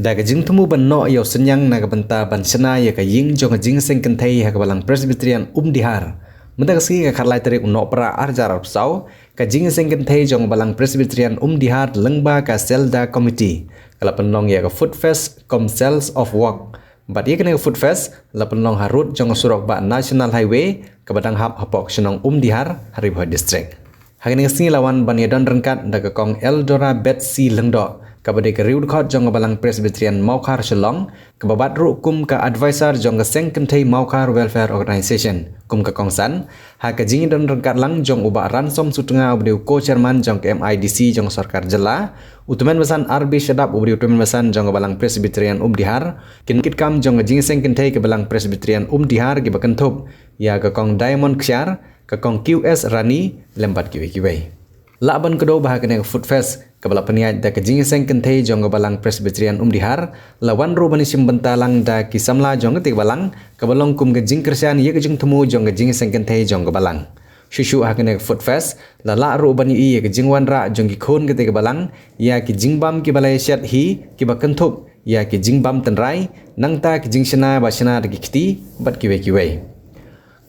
Da ka jing tumu ban no yo senyang na ka banta ban sena ya ka ying jong jing seng kentai ha ka balang Presbyterian Dihar. Menta ka ski ka kharlai tarik no pra arjar sau ka jing seng kentai jong balang Presbyterian Dihar lengba ka selda committee. Kala penong ya ka food fest com cells of work. Bat ye kena food fest la penong harut jong surok ba national highway ka badang hap hapok senong Dihar Hariboi district. Hagani ski lawan ban yadon rengkat da ka kong Eldora Betsy Lengdo. Kabade ke riud khot jong balang Presbyterian Maukar Shillong kebabat ru kum ka advisor jong ka seng kentai Maukar Welfare Organization kum ka kongsan ha ka jingi don rengkat lang jong uba ransom sutenga ubdiu co-chairman jong ka MIDC jong sarkar jela utumen besan RB Shadap ubdiu utumen besan jong ka balang Presbyterian Dihar kinkit kam jong ka jingi seng kentai ke balang Presbyterian Dihar ki bakentup ya ka kong Diamond Ksyar ka kong QS Rani lembat kiwe-kiwe. Laban kedua bahagian food fest kepala peniat da kejing seng kentai jong balang Presbyterian Dihar lawan ru bani simbentalang da kisamla jong ketik balang kebalong kum kejing kersian ye kejing temu jong kejing seng kentai jong balang shushu hakinek food fest la ru bani ye kejing wanra jong kikon ketik balang ya kejing bam ki balai syat hi ki bakentup ya kejing bam tenrai nangta kejing sena basana da kiti bat kiwe-kiwe.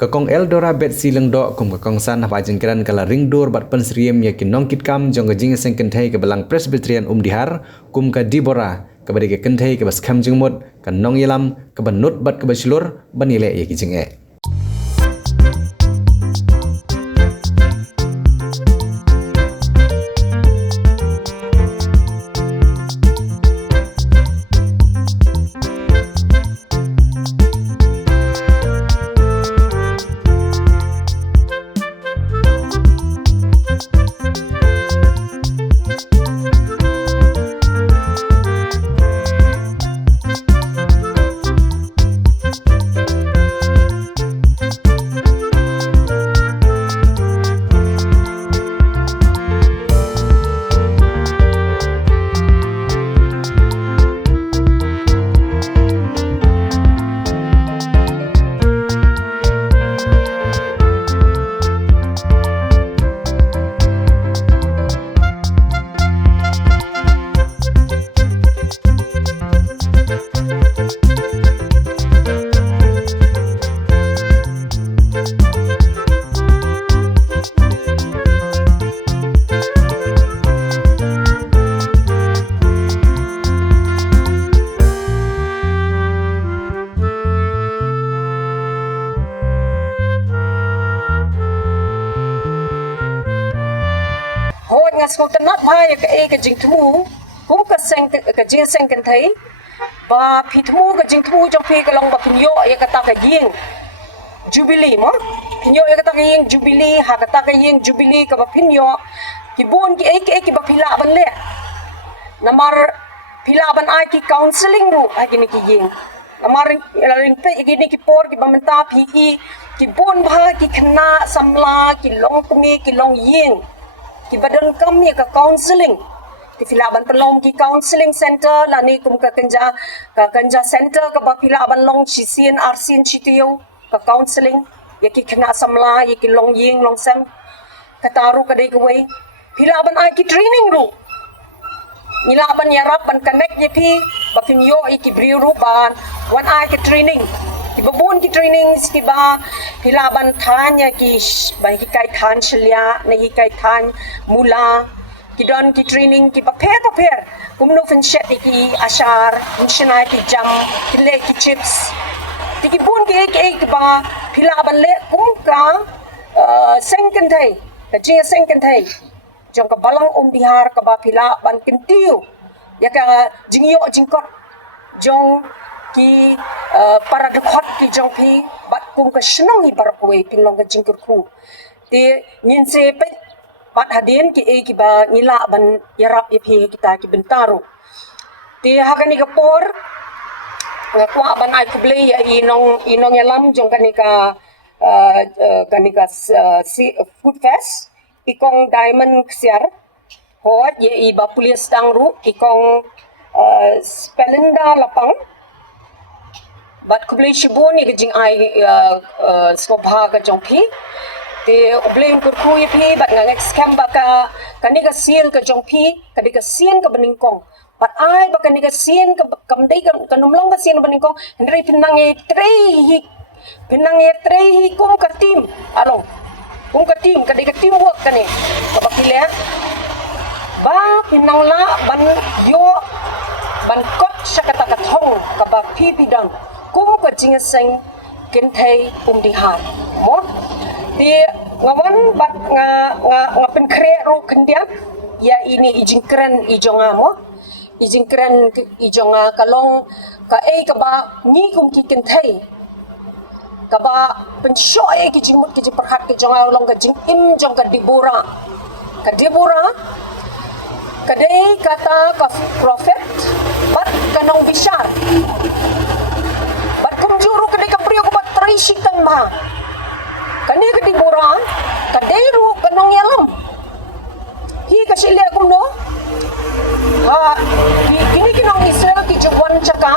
Kakong Eldora Betsy Lengdo kum kakong san hapa jengkeran kala ringdur bat pensriem yakin nongkit kam jong jing seng kentai ke balang Presbyterian Dihar kum ka Dibora ke bade ke kentai ke bas kam jengmut kan nong yelam ke banut bat ke basilur banile yaki jenge. Ngas ko tanat bahaya ke jing temu kum ka jing seng kentai ba pitmu ka jing temu jong pe kalong ba pinyo ya kata ka ying jubilee mo pinyo ya kata ka ying jubilee ha kata ka ying jubilee ka ba pinyo ki bon ki ba pila ban le namar pila ban ai ki counseling ru ai ki ying namar ring pe gini ki por ki ba menta pi ki bon ba ki kena samla ki long kumi ki long ying ki badan kami ka counseling ki filaban telom ki counseling center lani kum ka kanja center ka ba filaban long chisian arsin chitiyo ka counseling ya ki kena samla ya ki long ying long sam kataru ka dei kawai filaban ai ki training ru nilaban yarap ban connect ye pi ba pinyo ki briuru ban wan ai ki training ki babun ki training ki ba hilaban tanya ki ba ki kai than shlia na ki kai than mula ki don ki training ki pa per kum no fen shet ki ashar inshna ki jam ki le ki chips ki bun ki ba hilaban le kum ka sengken thai ka ji sengken thai jong ka balang Dihar ka ba hilaban kintiu ya ka jingyo jingkot jong ki para dekhot ki jong pi bat kum ka shnong hi par koi pinglong ka jingkur khu te nyin se pe pat hadien ki ki ba nila ban yarap ye pi kita ki bentaru te hakani ka por kwa ban ai kuble ya inong yalam jong kanika food fest ikong Diamond Ksyar hot ye iba pulis tangru ikong Spelinda lapang bat kublai shibon ni jing ai swabha ka jongpi te ublem kur khu pi bat ngak scam ba ka kani ka sien ka jongpi kani ka sien ka beningkong Pat ai baka ni ka sin ka mdai ka numlong ka sin baning ko Henry pinangi trei kum ka team along kum ka team ka team work kani kapakilya ba pinangla ban yo ban kot sa katakathong ka ba pipidang kum ka jingaseng kinthei dihan mo di ngawan bat nga penkre ro kendian ya ini ijingkren ijonga mo ijingkren ijonga kalong ka ka ba ni kum ki kinthei ka ba pensyoe ki jimut ki perhat ki jonga long ka jing im jong ka dibora kadai kata ka prophet bat kanong bishar bat kum juru kadai ka priyo ko bat traisitan ma kani ka dibora kadai ru kanong yalam hi ka silya kum no kini kinong Israel ki juwan chaka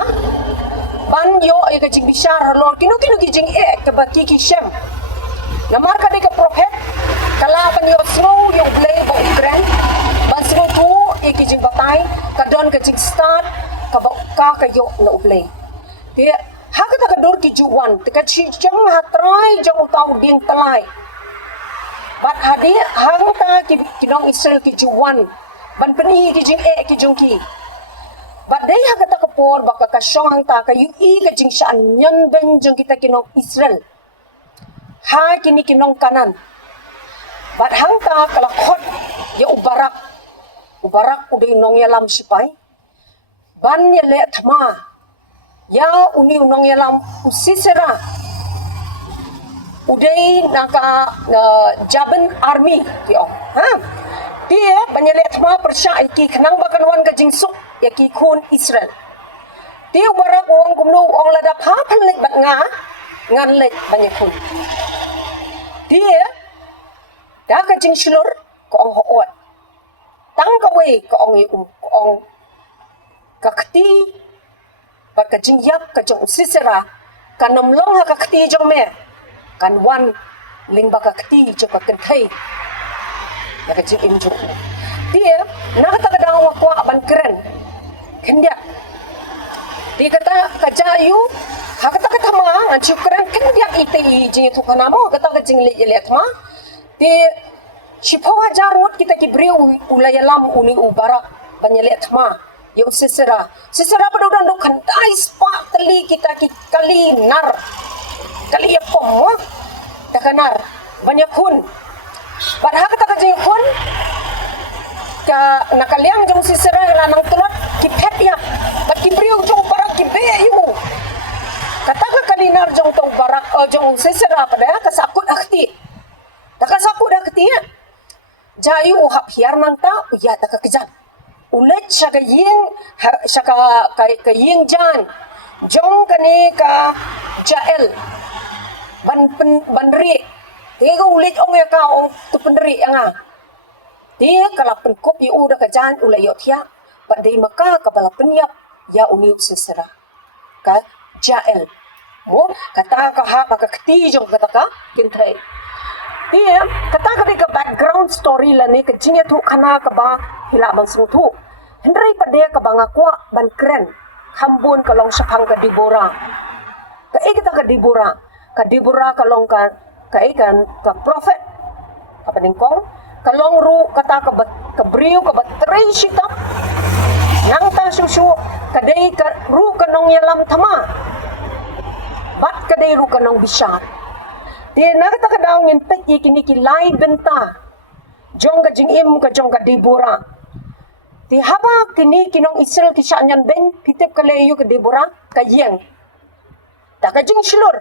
ban yo ka jing bishar halor kinu ki jing ka ba ki shem namar ka ka prophet kala ban yo snow yo blay ba Ukraine ban snow tu ki jing batay ka don ka jing start ka ba ka yo no blay te ha ka dor ki juwan te ka chi jang hatrai jang tau ding talai bat hadi hang ta ki kinong Israel ki juwan ban pani ki jing ki jong ki badai ha kata kapor baka ka syong ta ka yui ka jing saan nyan ben jong kita kinong Israel ha kini kinong kanan bad hang ta kala khot ya ubarak udah nong yalam sipai ban ya le thama ya uni nong yalam usisera udai naka jaban army yo ha dia banyak thama persya ki khnang bakanwan ka jing suk ya ki khun Israel dia barak wong kumno ong ladap ha phanek bat ngan lek banyak khun dia da ka jing shilor ko ong hoot tang ka we ko ong ka khti ba ka jing yap ka jong sisera kanam long ha ka khti jong me kan wan ling ba ka khti jo ka kan thai ya ka jing im jong dia nak ta kadang wa kwa ban keren kendia di kata kajayu ha kata ma an chukran kendia ite jing tu kana mo kata ka jing le ma di chipo hajar wot kita ki brio ulayalam uni ubara panyele ma yo sesera pada udan do kan ais pa tali kita ki kali nar kali ya pom takanar banyak kun padahal kata ka jing kun ka nakaliang jong sisera lanang tulot ki pet ya bat ki brio jong barak ki be yu kata ka kalinar jong tong barak jong sisera pada ka sakut akti taka sakut akti ya jayu hap hiar nang ta ya taka kejan ulet saka ying saka ka ying jan jong kani ka jael ban ri tega ulet ong ya ka ong tu penri anga dia kalau pengkop yu udah kejan ulai yo tia badai maka kepala penyap ya uni sesera ka jael mo kata ka ha maka keti jong kata ka kintai dia kata ka background story la ni kejinya tu kana ka ba hila bang tu hendrai pada ka bang akwa ban keren hambun kalong sapang ka dibora kita ka dibora kalong ka ikan ka prophet apa ningkong kalong ru kata ka brio ka batray sita nang ta susu kadai ka ru kanong yalam thama bat kadai ru kanong bisar dia nagta ka daw ngin pet kini ki lai benta jong ka jing im ka jong ka dibora di haba kini kinong Israel ki syanyan ben pitep ka leyo ka dibora ka yeng ta ka jing shilor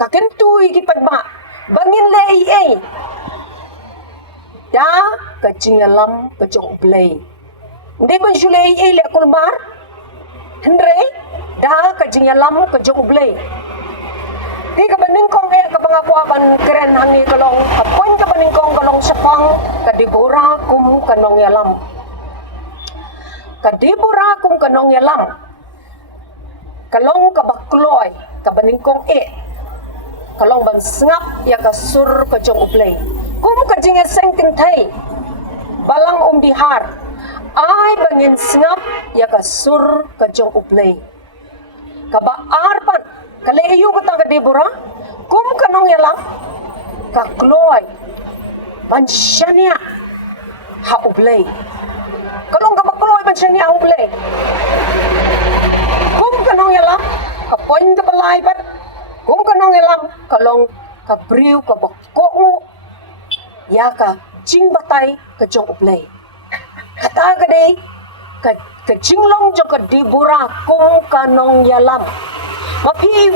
ka kentui ki pagba bangin lei da ka jingalam ka jong play ndi ban shulei le kulmar hendre da ka jingalam ka jong play di ka baning kong ka bangaku aban keren hangi kalong apoin ka baning kong kalong sapang ka dibora kum kanong yalam ka dibora kum kanong yalam kalong ka bakloy ka baning kong kalong ban sngap ya ka sur ka jong play kum ka jinga sengkin thai balang dihar ai bangin sngap ya ka sur ka jong uplay ka ba arpan ka leyu ka ta ka Deborah kum kanong yalang ka kloy ban shania ha uplay kalong ka ba kloy ban shania ha uplay kum kanong yalang ka poin ka balay bat kum kanong yalang kalong ka briu ka bakko ya ka jing batay ka jong uplay kata gede ka jinglong jo ka Deborah kum kanong yalam ma pi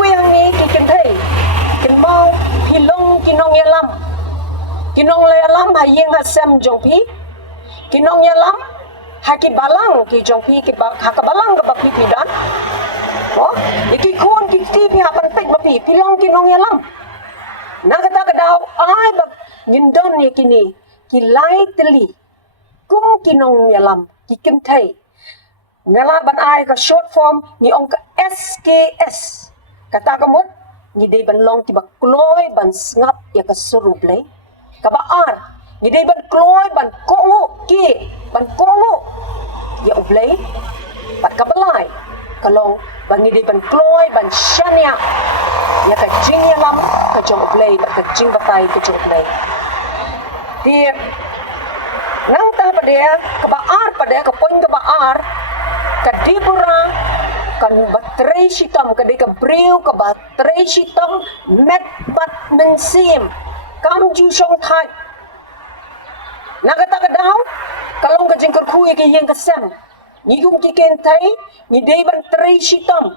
we ang ni ki ken thei ken mau pilong kinong yalam kinong yalam ha yeng ha sem jong pi kinong yalam ha ki balang ki jong pi ki ba ha ka balang ka pi pidan oh iki kon ki ti pi ha pan pek ma pi pilong kinong yalam na kata ka daw ai ba ngindon ye kini ki lai teli kum kinong yalam ki ken thei ngala ban ai ka short form ni ong ka SKS kata ka mot ni dei ban long ti ba kloy ban ngap ya ka surublay ka ba ar ni dei ban kloy ban kongo ki ban kongo ya ublay pat ka balay kalong ban ni dei ban kloy ban shania ya ka jing yalam ka jong ublay ba ka jing batay ka jong ublay di nang ta padea ka ba ar padea ka poin ka ba ar ka Deborah kan baterai sitam ka de ka breu ka baterai sitam met bat nang sim kam ju song thai nagata ka daw kalong ka jingkar khu ke yeng ka sem ni gum ki ken thai ni de ban trai sitam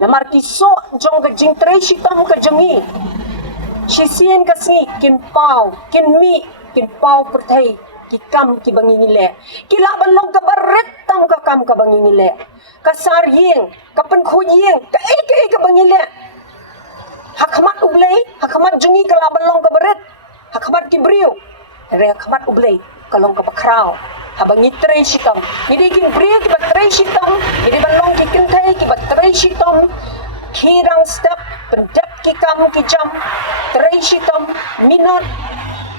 na mar ki so jong ka jing trai sitam ka jangi sisien ka si kin pau per thai ki kam ki bangi ni le ki la ban long ka baret tam ka kam ka bangi ni le ka sar yeng ka pen khu yeng ka ka bangi le hakmat ublay hakmat jungi ka la ban long ka baret hakmat ki briu re hakmat ublay ka long ka bakraw habangi tre sitam ni de kin briu ki batre sitam ni de ban long ki kin thai ki batre sitam khirang step pendap ki kam ki jam tre sitam minot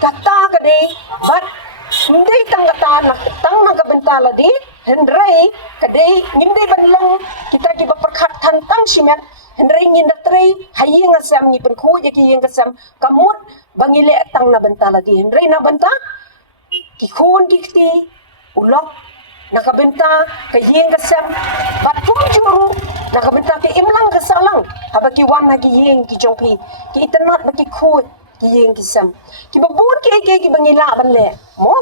kata ka de bat hindi tang kata na tang na kabentala di hendray kadai ngimday banlong kita ki baperkhat tang simen hendray nginda tray haying asam ni penku ya ki yang kasam kamut bangile tang na bentala di hendray na benta ki khon ki ti ulok nakabenta kayeng kasam batum juru nakabenta ki imlang kasalang habaki wan na ki yeng ki jongpi ki itanat baki khot ki yeng kisam ki babur ki bangila banle mo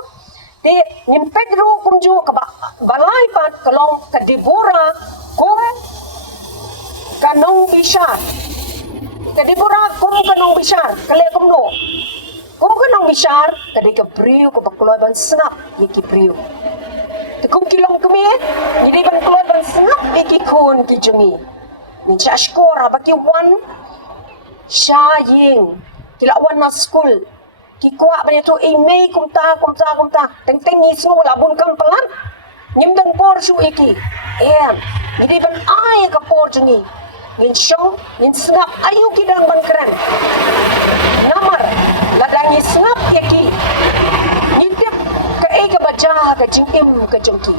de nimpek ro kum ju ka balai pat kalong ka Deborah kum kanong bisar ka Deborah kum kanong bisar kale kum no kum kanong bisar ka de ka briu ko bakloy ban snap ki briu te kum kilong kumi ni ban kloy ban snap ki kun ki jungi ni chashkor habaki wan sha ying kila wan na school ki kwa ba tu mei kumta teng ni so la bun kam pelan nim dang por su iki ni ban ai ka por jungi ngin show ngin snap ayu ki dang ban keren namar la dang ni snap ya ki ni tip ka ka baca ka jingim ka jongki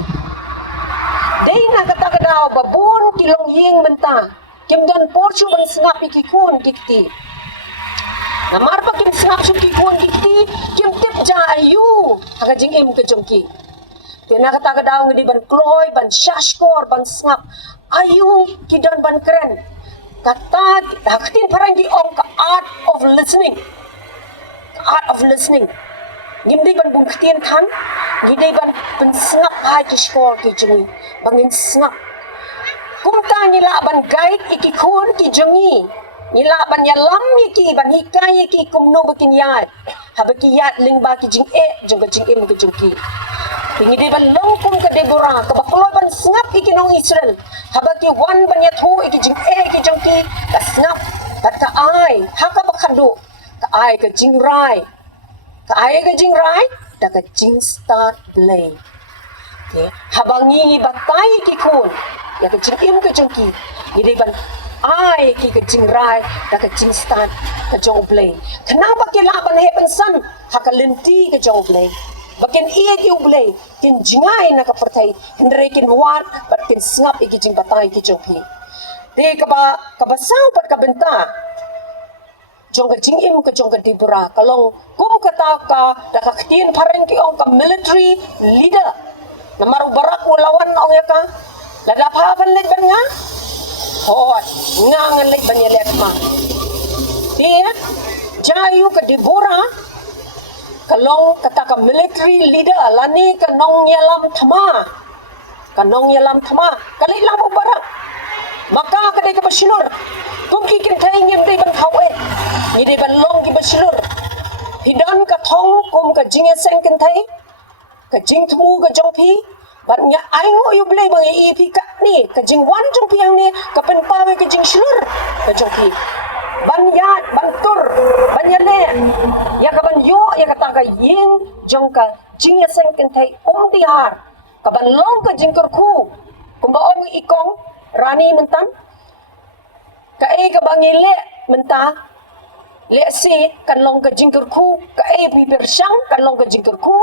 dei na kata ka daw babun kilong ying benta kim don por su ban snap iki kun kikti namar pa kim snap su ki kun kikti kim tip ja ayu ka jingim ka jongki tina kata ka daw ngidi ban kloy ban shashkor ban snap ayu kidon ban keren kata dakitin parang di ong ka art of listening ngimdi ban bungktin than ngidi ban snap hai ki skor ki jungi bangin snap kumta nila ban guide iki kun ki jungi nila ban yalam iki ban hikai iki kumno bakin yat habaki yat ling ba ki jing jong im ki jungki ngidi ban longkum ka Deborah ka baklo ban snap iki nong Israel habaki wan ban yathu iki jing ki jungki ka snap bat ka ai haka bakhadu ka ai ka jing rai da ka jing start play okay habangi batay ki kun ya ka jing im ka jungki ngidi ban ai ki ka jing rai da ka jing start ka jong play kenapa ki la ban hepen san haka lenti ka jong play Bakin iya ki ublay kin jingai na ka pertai hendre kin wan bat kin sngap iki jing batai ki jongpi de ka ba sau pat ka benta jong ka jing im ka jong ka dibura kalong kum kata ka da ka ktin paren ki ong ka military leader na maru barak lawan ong ya ka la da pa ban le ban nga ngangan le ban ya le ma dia jayu ka dibura kalong kata ka military leader lani ka nong yalam thama kali lang mo bara maka ka dai ka basilur kum ki kin thai ngem dai ban khawe ni dai ban long ki basilur hidan ka thong kum ka jing seng kin thai ka jing thmu ka jongpi ban nya ai ngo yu blai bang i pi ka ni ka jing wan jongpi yang ni ka pen pawe ka jing silur ka jongpi ban ya ban tur ban ya le ya ka ban yo ya ka ta ka ying jong ka jing ya seng ken thai di har ka ban long ka jing kur khu kum ba ong ikong rani mentan ka e ka bang le menta le si kan long ka jing kur khu ka e bi ber sang kan long ka jing kur khu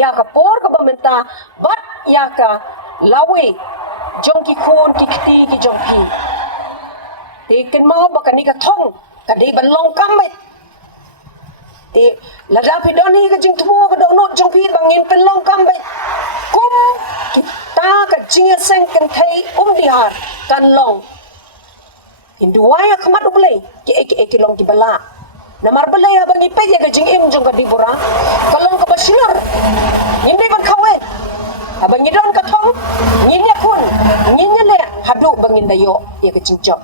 ya ka por ka ba menta bat ya ka lawi jong ki khun ki kti ki jong ki thì cái máu bà cái cái thông cái đi bằng long cam ấy thì là ra phía đó ni cái chính thua cái đầu nốt trong khi bằng nhìnเป็นlong cam ấy cũng kita cái chính sen cái thấy đi har kan long Hindu ay kamat ublay ki long ki bala na marbala ya bang ipe ya cái chính im trong cái đi bora kalong ka basilar nhìn đây bằng kawen abang nyidon ka thong nhìn ya kun nhìn ya le hadu bang indayo ya cái chính chop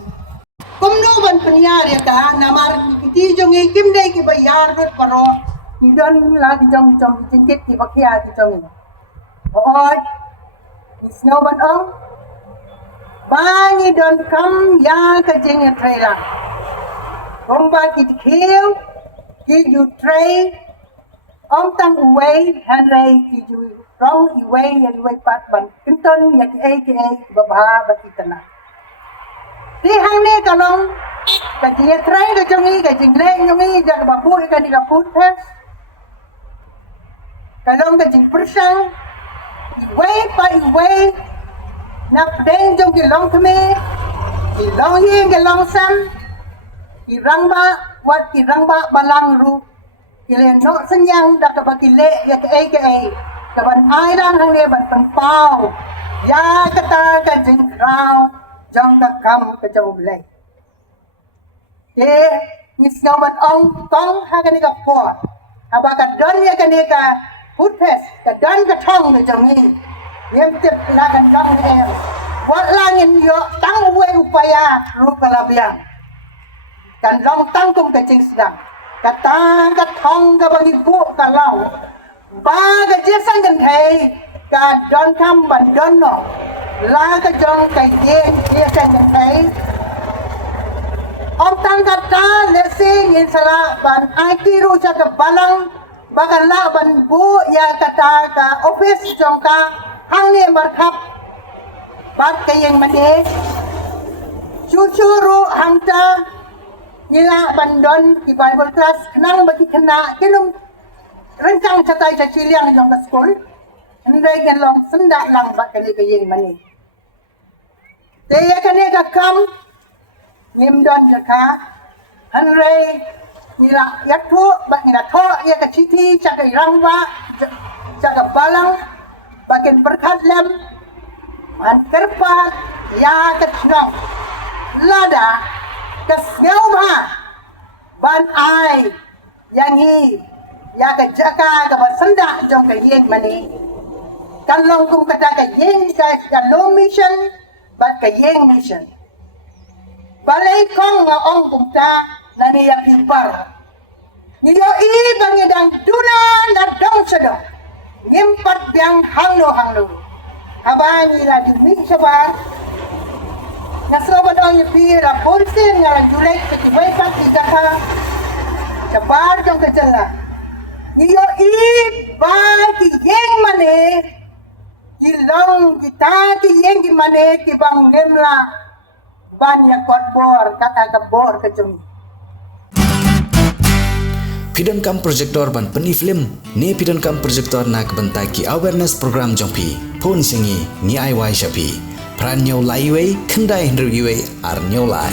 Kumno ban penyar ya ka namar kiti jong kim dei ki bayar rot paro ni don la ki jong tingkit ki bakia ki jong oi ni snow ban ong bang ni don kam ya ka jeng trailer ong ba ki khiu ki you tray ong tang uway han rei ki you rong uway ya uway pat ban kim ton ya ki ba ba ki tana di hang ni kalong ka dia try ka jongi ka jingle jongi ja ka babu ka ni ka food test kalong ka jing persang way na deng jong ki long thme ki long yin ki long sam ki rangba wat ki rangba balang ru ki le no sanyang da ka ba ki le ya ka ka ban ai lang hang ne ban pan pau ya ka ta ka jing rao jong ka kam ka jong blai ni snow ban ong tong ha ka ni ka po aba ka don ya ka ni ka food test ka don ka thong ka jong ni yem tip la kan dong ni em wat langin yo tang uwe upaya ru kalabiang kan long tang kum ka jing sedang ka tang ka thong ka bang ibu ka lau ba ka jesan kan thai ka don kam ban don no la ka jong ka yen dia kan thai ông tăng kata lesi in sala ban IT ru cha ka balang bagan la ban bu ya kata ka office jong ka hang ni markhap bat ka yang mane chu ru hang ta nila ban don ki bible class nang bagi kena kinum rencang catai cha chiliang jong ka school andai kan long senda lang bat ka ni ka yang mane te ya kan ni ka kam Nim don jaka hanrei nila yaktu bak nila tho ya ka chiti chaka irangwa chaka balang bakin berkat lem man kerpa ya ka chnong lada ka smell ba ban ai yang hi ya ka jaka ka basanda jong ka yeng mani kan long kum kata ka yeng ka low mission bat ka yeng mission balay kong nga ong kumta na niyang impar. Niyo ibang idang duna na dong sado. Ngimpat biyang hangno. Aba nila dumi siya ba? Nasoban ang ipira pulsin nga julay sa kimay pagkita ka. Sabar jong kajala. Niyo iba kiyeng mani. Ilong kita kiyeng mani kibang nemla. Banyak kot bor kata ke bor ke jung Pidon kam projector ban peni film ne pidon kam projector nak bentai ki awareness program jongpi phone singi ni ai wai shapi pran nyau lai wei kendai hendru iwe ar nyau lai